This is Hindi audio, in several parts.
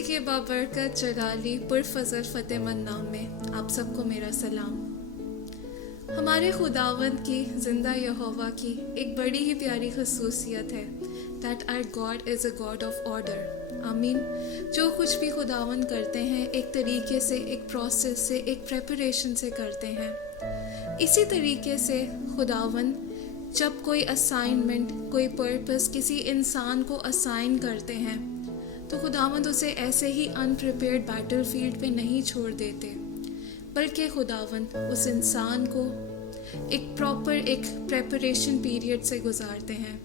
मसीह के बाबरकत जलाली पुरफजल फ़तेहमंद नाम में आप सबको मेरा सलाम। हमारे खुदावंद की ज़िंदा यहोवा की एक बड़ी ही प्यारी खसूसियत है that our God is a God of order. आमीन। जो कुछ भी खुदावंद करते हैं एक तरीके से, एक प्रोसेस से, एक प्रेपरेशन से करते हैं। इसी तरीके से खुदावंद जब कोई असाइनमेंट, कोई पर्पस किसी इंसान को असाइन करते हैं तो खुदावंद उसे ऐसे ही अनप्रिपेयर्ड बैटलफील्ड पे नहीं छोड़ देते, बल्कि खुदावंद उस इंसान को एक प्रॉपर एक प्रेपरेशन पीरियड से गुजारते हैं।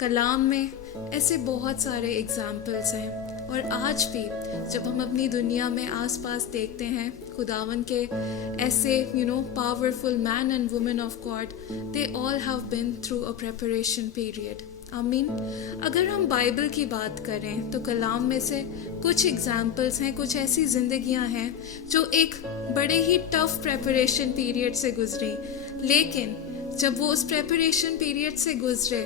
कलाम में ऐसे बहुत सारे एग्जाम्पल्स हैं और आज भी जब हम अपनी दुनिया में आसपास देखते हैं खुदावंद के ऐसे powerful man and women of God, they all have been through a preparation period. आमीन। अगर हम बाइबल की बात करें तो कलाम में से कुछ एग्जाम्पल्स हैं, कुछ ऐसी जिंदगियां हैं जो एक बड़े ही टफ प्रेपरेशन पीरियड से गुजरी, लेकिन जब वो उस प्रेपरेशन पीरियड से गुजरे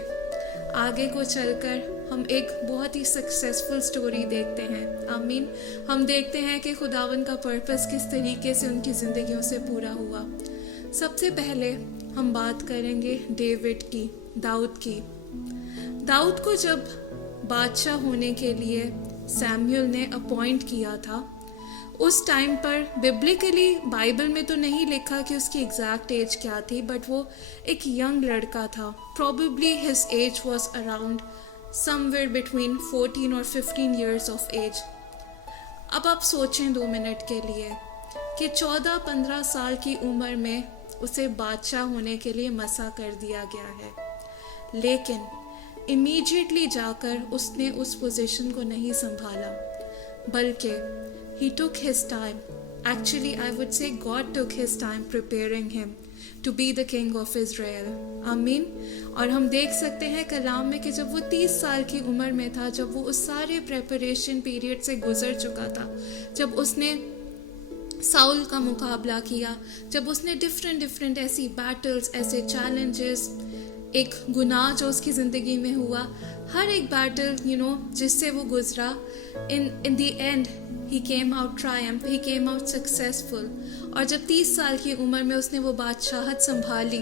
आगे को चलकर हम एक बहुत ही सक्सेसफुल स्टोरी देखते हैं। आमीन। हम देखते हैं कि खुदावन का पर्पस किस तरीके से उनकी ज़िंदगियों से पूरा हुआ। सबसे पहले हम बात करेंगे डेविड की, दाऊद की। दाऊद को जब बादशाह होने के लिए सैमुअल ने अपॉइंट किया था, उस टाइम पर बिब्लिकली बाइबल में तो नहीं लिखा कि उसकी एग्जैक्ट एज क्या थी, बट वो एक यंग लड़का था। Probably his age was around somewhere between 14 और 15 years ऑफ एज। अब आप सोचें 2 मिनट के लिए कि 14-15 साल की उम्र में उसे बादशाह होने के लिए मसा कर दिया गया है, लेकिन इमीडिएटली जाकर उसने उस पोजीशन को नहीं संभाला, बल्कि he took his time. Actually, I would say God took his time preparing him to be the king of Israel. आमीन। और हम देख सकते हैं कलाम में कि जब वो 30 साल की उम्र में था, जब वो उस सारे प्रेपरेशन पीरियड से गुजर चुका था, जब उसने साउल का मुकाबला किया, जब उसने डिफरेंट ऐसी बैटल्स, ऐसे चैलेंजेस, एक गुनाह जो उसकी ज़िंदगी में हुआ, हर एक बैटल जिससे वो गुजरा, in the end he came out triumph, he came out successful। और जब 30 साल की उम्र में उसने वो बादशाहत संभाली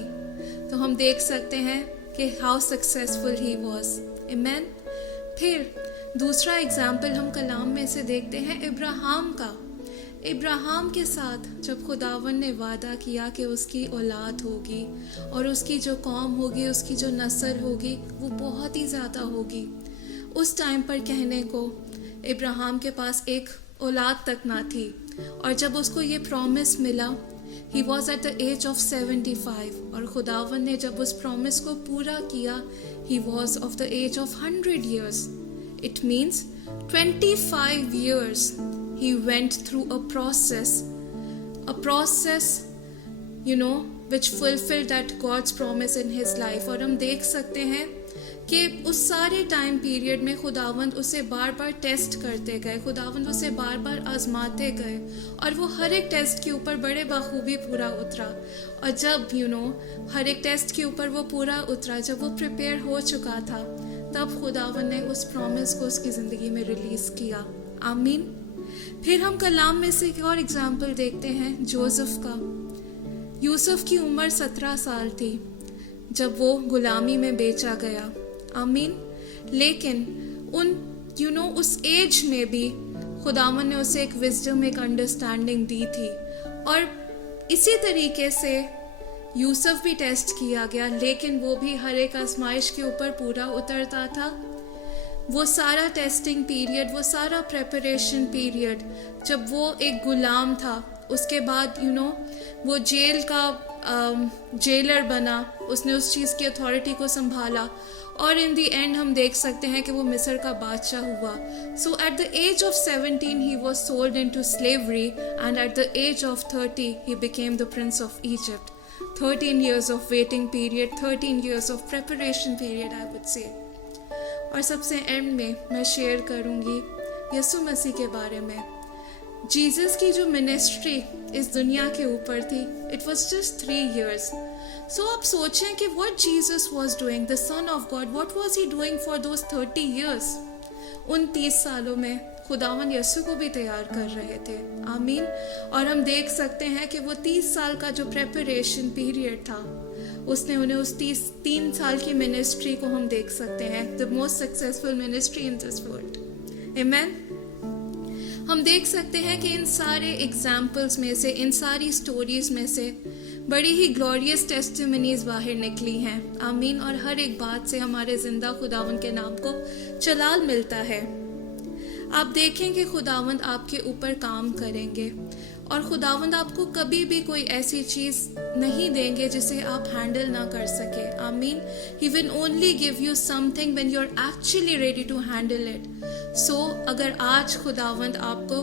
तो हम देख सकते हैं कि how successful he was। Amen। फिर दूसरा एग्जाम्पल हम कलाम में से देखते हैं इब्राहिम का। इब्राहिम के साथ जब खुदावन ने वादा किया कि उसकी औलाद होगी और उसकी जो कौम होगी, उसकी जो नस्ल होगी वो बहुत ही ज़्यादा होगी, उस टाइम पर कहने को इब्राहिम के पास एक औलाद तक ना थी। और जब उसको ये प्रॉमिस मिला, he was at the age of 75, और खुदावन ने जब उस प्रॉमिस को पूरा किया, he was of the age of 100 years। It means 25 years he went through a process which fulfilled that God's promise in his life। और हम देख सकते हैं कि उस सारे टाइम पीरियड में खुदावंद उसे बार बार टेस्ट करते गए, खुदावंद उसे बार बार आजमाते गए, और वो हर एक टेस्ट के ऊपर बड़े बखूबी पूरा उतरा। और जब हर एक टेस्ट के ऊपर वो पूरा उतरा, जब वो प्रिपेयर हो चुका था, तब खुदावंद ने उस प्रॉमिस को उसकी ज़िंदगी में रिलीज़ किया। आमीन। फिर हम कलाम में से एक और एग्जाम्पल देखते हैं जोसेफ का। यूसुफ की उम्र 17 साल थी जब वो गुलामी में बेचा गया। आमीन। लेकिन उस एज में भी खुदावन ने उसे एक विजडम, एक अंडरस्टैंडिंग दी थी। और इसी तरीके से यूसुफ भी टेस्ट किया गया, लेकिन वो भी हर एक आजमाइश के ऊपर पूरा उतरता था। वो सारा टेस्टिंग पीरियड, वो सारा प्रेपरेशन पीरियड, जब वो एक गुलाम था, उसके बाद वो जेल का जेलर बना, उसने उस चीज़ की अथॉरिटी को संभाला, और इन दी एंड हम देख सकते हैं कि वो मिस्र का बादशाह हुआ। So at the age of 17 he was sold into slavery, and at the age of 30 he became the prince of Egypt. 13 years of waiting period, 13 years of preparation period, I would say. और सबसे एंड में मैं शेयर करूँगी यीशु मसीह के बारे में। जीसस की जो मिनिस्ट्री इस दुनिया के ऊपर थी, इट वॉज जस्ट 3 years। सो आप सोचें कि what Jesus was doing, the son of God, what was he doing for those 30 years। उन 30 सालों में खुदावन यीशु को भी तैयार कर रहे थे। आमीन। और हम देख सकते हैं कि वो 30 साल का जो प्रेपरेशन पीरियड था, उसने उन्हें उस 3 साल की मिनिस्ट्री को हम देख सकते हैं, the most successful ministry in this world. आमीन। हम देख सकते हैं कि इन सारे एग्जाम्पल्स में से, इन सारी स्टोरीज में से बड़ी ही ग्लोरियस टेस्टिमनीज बाहर निकली हैं। आमीन। और हर एक बात से हमारे जिंदा खुदावंद के नाम को जलाल मिलता है। आप देखें कि खुदावंद आपके ऊपर काम करेंगे और खुदावंद आपको कभी भी कोई ऐसी चीज नहीं देंगे जिसे आप हैंडल ना कर सके। आमीन। He will only give you something when you are actually ready to handle it. So अगर आज खुदावंद आपको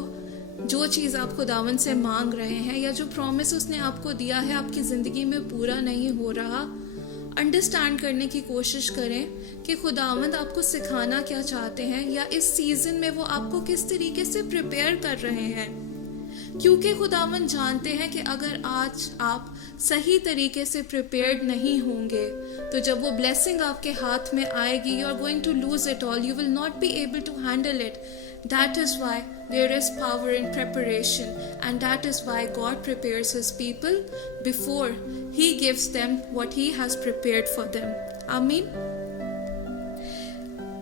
जो चीज़ आप खुदावंद से मांग रहे हैं या जो प्रॉमिस उसने आपको दिया है आपकी ज़िंदगी में पूरा नहीं हो रहा, अंडरस्टैंड करने की कोशिश करें कि खुदावंद आपको सिखाना क्या चाहते हैं या इस सीज़न में वो आपको किस तरीके से प्रिपेयर कर रहे हैं। क्योंकि खुदावंद जानते हैं कि अगर आज आप सही तरीके से प्रिपेयर्ड नहीं होंगे तो जब वो ब्लेसिंग आपके हाथ में आएगी, you are going to lose it all, you will not be able to handle it. That is why there is power in preparation, and that is why God prepares His people before He gives them what He has prepared for them. आमीन।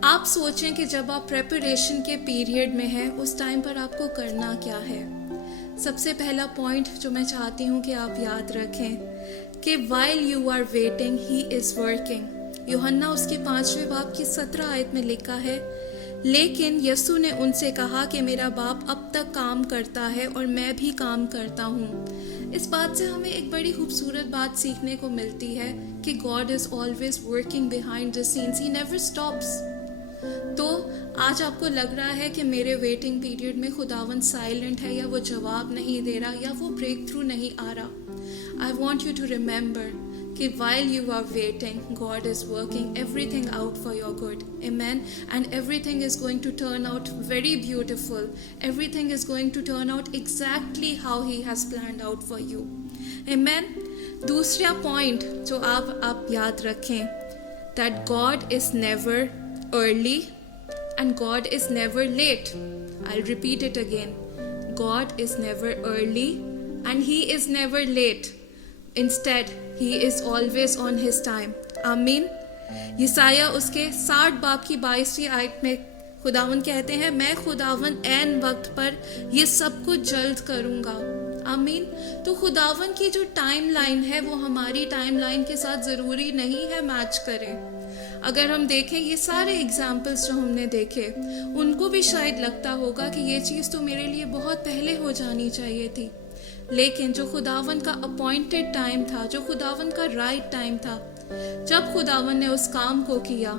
आप सोचें कि जब आप प्रेपरेशन के पीरियड में हैं उस टाइम पर आपको करना क्या है। सबसे पहला पॉइंट जो मैं चाहती हूँ कि आप याद रखें कि while you are waiting He is working। यूहन्ना उसके 5वें बाब की 17 आयत में लिखा है, लेकिन यीशु ने उनसे कहा कि मेरा बाप अब तक काम करता है और मैं भी काम करता हूँ। इस बात से हमें एक बड़ी खूबसूरत बात सीखने को मिलती है कि God is always working behind the scenes, he never stops. तो आज आपको लग रहा है कि मेरे वेटिंग पीरियड में खुदावंद साइलेंट है या वो जवाब नहीं दे रहा या वो ब्रेक थ्रू नहीं आ रहा। I want you to remember कि while you are waiting, God is working everything out for your good. Amen. And everything is going to turn out very beautiful. Everything is going to turn out exactly how He has planned out for you. Amen. दूसरा पॉइंट जो आप याद रखें, that God is never early and God is never late. I'll repeat it again. God is never early and He is never late. Instead, He is always on His time. आमीन। यसाया उसके 60 बाब की 22वीं आयत में खुदावंद कहते हैं, मैं खुदावंद ऐन वक्त पर ये सब कुछ जल्द करूँगा। आमीन। तो खुदावंद की जो टाइम लाइन है वो हमारी टाइम लाइन के साथ ज़रूरी नहीं है मैच करें। अगर हम देखें ये सारे एग्जाम्पल्स जो हमने देखे, उनको भी शायद लगता होगा कि ये चीज़ तो मेरे लिए बहुत पहले हो जानी चाहिए थी, लेकिन जो खुदावंद का अपॉइंटेड टाइम था, जो खुदावंद का राइट टाइम था, जब खुदावंद ने उस काम को किया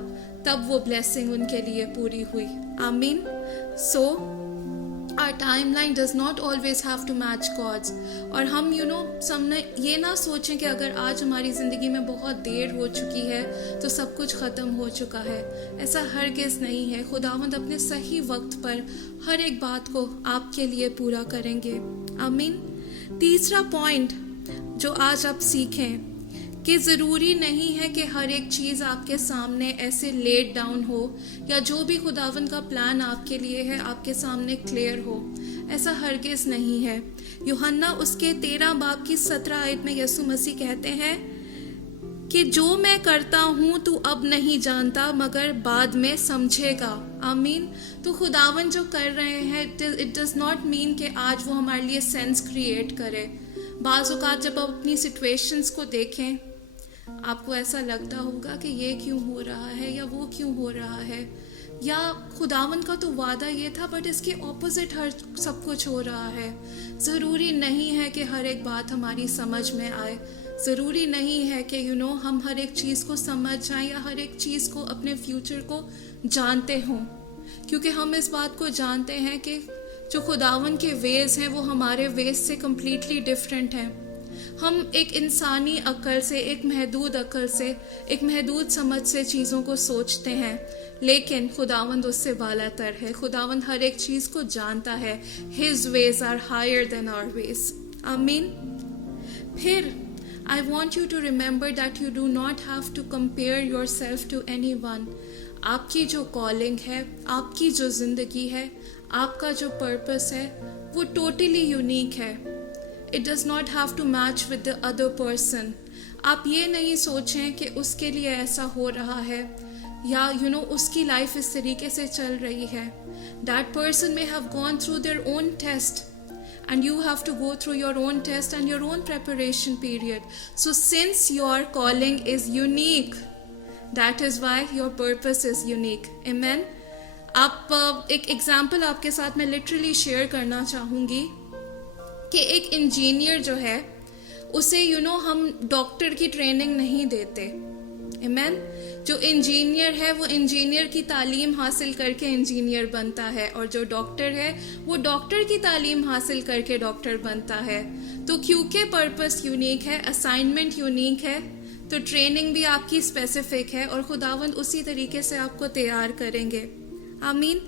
तब वो ब्लेसिंग उनके लिए पूरी हुई। आमीन। So our timeline does not always have to match God's. और हम सबने ये ना सोचें कि अगर आज हमारी ज़िंदगी में बहुत देर हो चुकी है तो सब कुछ ख़त्म हो चुका है। ऐसा हरगिज़ नहीं है। खुदावंद अपने सही वक्त पर हर एक बात को आपके लिए पूरा करेंगे। आमीन। तीसरा पॉइंट जो आज आप सीखें कि ज़रूरी नहीं है कि हर एक चीज़ आपके सामने ऐसे लेट डाउन हो या जो भी खुदावंद का प्लान आपके लिए है आपके सामने क्लियर हो। ऐसा हरगिज़ नहीं है। यूहन्ना उसके 13 बाब की 17 आयत में यीशु मसीह कहते हैं कि जो मैं करता हूँ तू अब नहीं जानता मगर बाद में समझेगा। आमीन। तो खुदावन जो कर रहे हैं, इट डज नॉट मीन कि आज वो हमारे लिए सेंस क्रिएट करे। बाज़ औक़ात जब आप अपनी सिचुएशंस को देखें आपको ऐसा लगता होगा कि ये क्यों हो रहा है या वो क्यों हो रहा है, या खुदावन का तो वादा ये था बट इसके ऑपोजिट हर सब कुछ हो रहा है। ज़रूरी नहीं है कि हर एक बात हमारी समझ में आए। ज़रूरी नहीं है कि हम हर एक चीज़ को समझ जाएं या हर एक चीज़ को अपने फ्यूचर को जानते हों, क्योंकि हम इस बात को जानते हैं कि जो खुदावन के वेज़ हैं वो हमारे वेज़ से कम्प्लीटली डिफरेंट हैं। हम एक इंसानी अक्ल से, एक महदूद अक्ल से, एक महदूद समझ से चीज़ों को सोचते हैं, लेकिन खुदावंद उससे बालातर है। खुदावंद हर एक चीज़ को जानता है। His ways are higher than our ways. आमीन। फिर I want you to remember that you do not have to compare yourself to anyone. आपकी जो कॉलिंग है, आपकी जो ज़िंदगी है, आपका जो पर्पस है वो टोटली यूनिक है. It does not have to match with the other person. आप ये नहीं सोचें कि उसके लिए ऐसा हो रहा है या उसकी लाइफ इस तरीके से चल रही है. That person may have gone through their own test and you have to go through your own test and your own preparation period. So since your calling is unique, that is why your purpose is unique. Amen. आप एक एग्जाम्पल आपके साथ मैं लिटरली शेयर करना चाहूँगी कि एक इंजीनियर जो है उसे हम डॉक्टर की ट्रेनिंग नहीं देते. Amen. जो इंजीनियर है वो इंजीनियर की तालीम हासिल करके इंजीनियर बनता है और जो डॉक्टर है वो डॉक्टर की तालीम हासिल करके डॉक्टर बनता है. तो क्योंकि पर्पस यूनिक है, असाइनमेंट यूनिक है, तो ट्रेनिंग भी आपकी स्पेसिफिक है और खुदावंद उसी तरीके से आपको तैयार करेंगे. आमीन.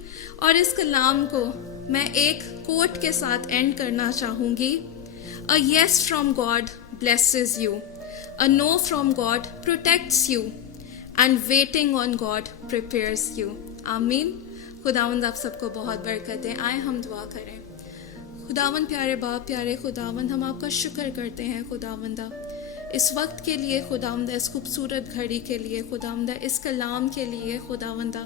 और इस कलाम को मैं एक कोट के साथ एंड करना चाहूँगी. A yes from God blesses you, a no from God protects you, and waiting on God prepares you. आमीन. खुदावंद आप सबको बहुत बरकत दें. आए हम दुआ करें. खुदावंद प्यारे बाप, प्यारे खुदावंद, हम आपका शुक्र करते हैं खुदावंदा इस वक्त के लिए, खुदावंदा इस खूबसूरत घड़ी के लिए, खुदावंदा इस कलाम के लिए. खुदावंदा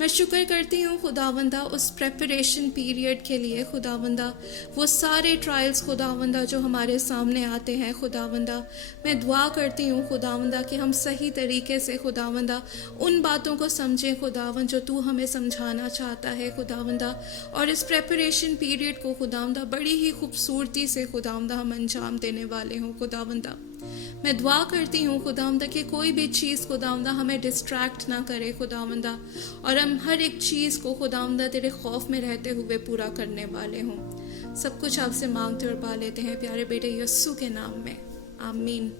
मैं शुक्र करती हूँ खुदावंदा उस प्रेपरेशन पीरियड के लिए. खुदावंदा वो सारे ट्रायल्स खुदावंदा जो हमारे सामने आते हैं खुदावंदा, मैं दुआ करती हूँ खुदावंदा कि हम सही तरीके से खुदावंदा उन बातों को समझें खुदावंद जो तू हमें समझाना चाहता है खुदावंदा. और इस प्रेपरेशन पीरियड को खुदावंदा बड़ी ही खूबसूरती से खुदावंदा हम अंजाम देने वाले हों खुदावंदा. मैं दुआ करती हूँ खुदावंदा कि कोई भी चीज़ खुदावंदा हमें डिस्ट्रैक्ट ना करे खुदावंदा, और हम हर एक चीज़ को खुदावंदा तेरे खौफ में रहते हुए पूरा करने वाले हों. सब कुछ आपसे मांगते और पा लेते हैं प्यारे बेटे यीशु के नाम में. आमीन.